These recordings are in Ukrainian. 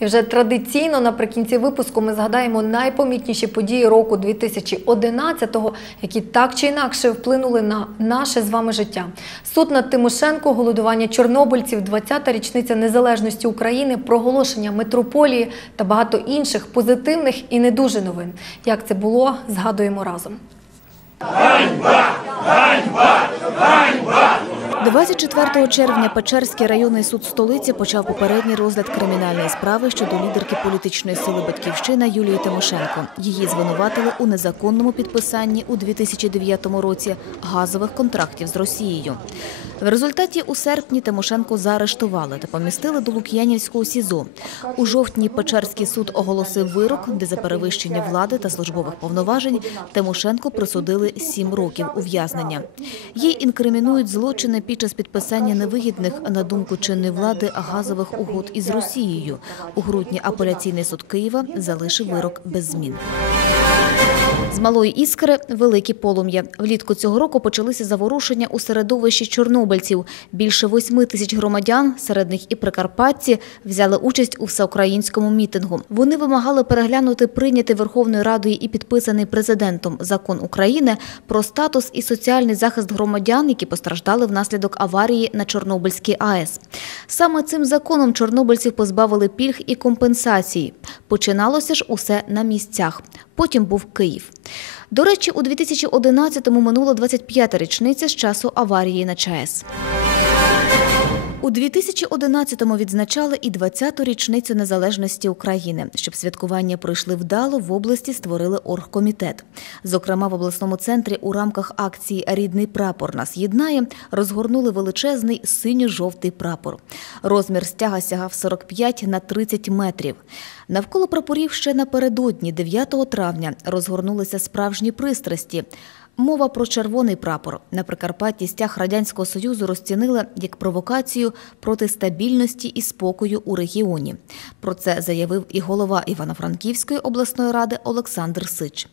І вже традиційно наприкінці випуску ми згадаємо найпомітніші події року 2011-го, які так чи інакше вплинули на наше з вами життя. Суд над Тимошенко, голодування чорнобильців, 20-та річниця незалежності України, проголошення метрополії та багато інших позитивних і не дуже новин. Як це було, згадуємо разом. 24 червня Печерський районний суд столиці почав попередній розгляд кримінальної справи щодо лідерки політичної сили Батьківщина Юлії Тимошенко. Її звинуватили у незаконному підписанні у 2009 році газових контрактів з Росією. В результаті у серпні Тимошенко заарештували та помістили до Лук'янівського СІЗО. У жовтні Печерський суд оголосив вирок, де за перевищення влади та службових повноважень Тимошенко присудили сім років ув'язнення. Їй інкримінують злочини під час підписання невигідних, на думку чинної влади, газових угод із Росією. У грудні апеляційний суд Києва залишив вирок без змін. З малої іскри великі полум'я. Влітку цього року почалися заворушення у середовищі чорнобильців. Більше восьми тисяч громадян, серед них і прикарпатці, взяли участь у всеукраїнському мітингу. Вони вимагали переглянути прийнятий Верховною Радою і підписаний президентом закон України про статус і соціальний захист громадян, які постраждали внаслідок аварії на Чорнобильській АЕС. Саме цим законом чорнобильців позбавили пільг і компенсацій. Починалося ж усе на місцях. Потім був Київ. До речі, у 2011-му минула 25-та річниця з часу аварії на ЧАЕС. У 2011-му відзначали і 20-ту річницю незалежності України. Щоб святкування пройшли вдало, в області створили оргкомітет. Зокрема, в обласному центрі у рамках акції Рідний прапор нас єднає розгорнули величезний синьо-жовтий прапор. Розмір стяга сягав 45 на 30 метрів. Навколо прапорів ще напередодні, 9 травня, розгорнулися справжні пристрасті. Мова про червоний прапор на Прикарпатті стяг радянського союзу розцінили як провокацію проти стабільності і спокою у регіоні. Про це заявив і голова Івано-Франківської обласної ради Олександр Сич.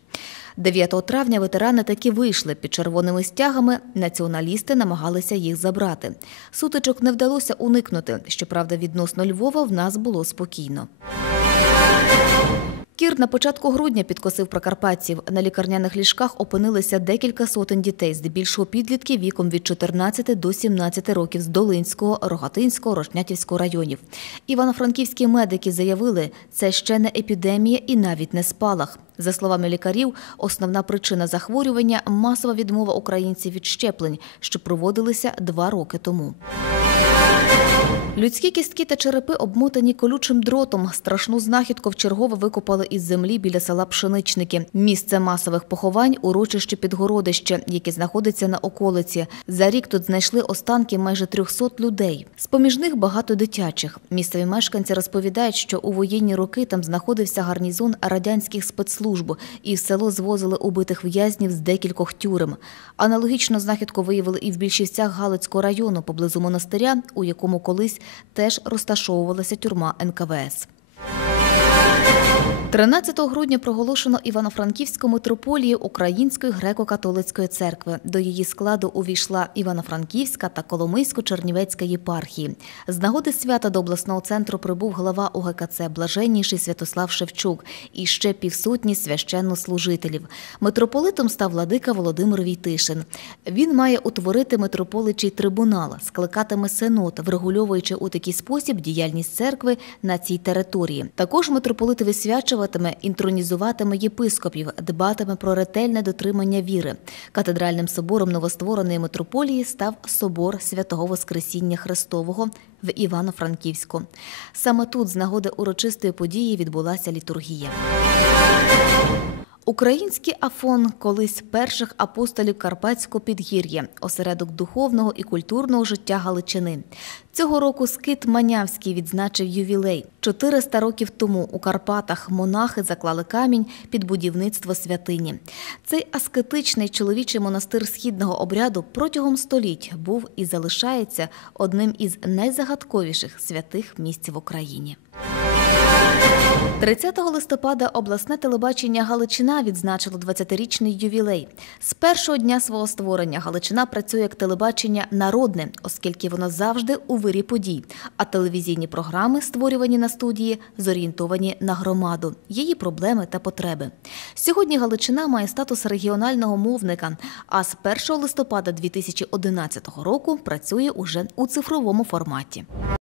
9 травня ветерани таки вийшли під червоними стягами. Націоналісти намагалися їх забрати. Сутичок не вдалося уникнути. Щоправда, відносно Львова в нас було спокійно. Кір на початку грудня підкосив прикарпатців. На лікарняних ліжках опинилися декілька сотень дітей, здебільшого підлітки віком від 14 до 17 років з Долинського, Рогатинського, Рошнятівського районів. Івано-франківські медики заявили, це ще не епідемія і навіть не спалах. За словами лікарів, основна причина захворювання масова відмова українців від щеплень, що проводилися два роки тому. Людські кістки та черепи обмотані колючим дротом. Страшну знахідку вчергове викопали із землі біля села Пшеничники. Місце масових поховань урочище Підгородище, яке знаходиться на околиці. За рік тут знайшли останки майже 300 людей. З-поміж них багато дитячих. Місцеві мешканці розповідають, що у воєнні роки там знаходився гарнізон радянських спецслужб, і в село звозили убитих в'язнів з декількох тюрем. Аналогічну знахідку виявили і в більшівцях Галицького району поблизу монастиря, у якому колись теж розташовувалася тюрма НКВС. 13 грудня проголошено Івано-Франківську митрополію Української греко-католицької церкви. До її складу увійшла Івано-Франківська та Коломийсько-Чернівецька єпархії. З нагоди свята до обласного центру прибув глава УГКЦ Блаженніший Святослав Шевчук і ще півсотні священнослужителів. Митрополитом став владика Володимир Війтишин. Він має утворити митрополичий трибунал, скликатиме синод, врегульовуючи у такий спосіб діяльність церкви на цій території. Також митрополит висвячуватиме, інтронізуватиме єпископів, дбатиме про ретельне дотримання віри. Катедральним собором новоствореної митрополії став собор святого Воскресіння Христового в Івано-Франківську. Саме тут з нагоди урочистої події відбулася літургія. Український Афон колись перших апостолів Карпатського підгір'я, осередок духовного і культурного життя Галичини. Цього року скит Манявський відзначив ювілей. 400 років тому у Карпатах монахи заклали камінь під будівництво святині. Цей аскетичний чоловічий монастир східного обряду протягом століть був і залишається одним із найзагадковіших святих місць в Україні. 30 листопада обласне телебачення Галичина відзначило 20-річний ювілей. З першого дня свого створення Галичина працює як телебачення народне, оскільки воно завжди у вирі подій. А телевізійні програми, створювані на студії, зорієнтовані на громаду, її проблеми та потреби. Сьогодні Галичина має статус регіонального мовника, а з 1 листопада 2011 року працює уже у цифровому форматі.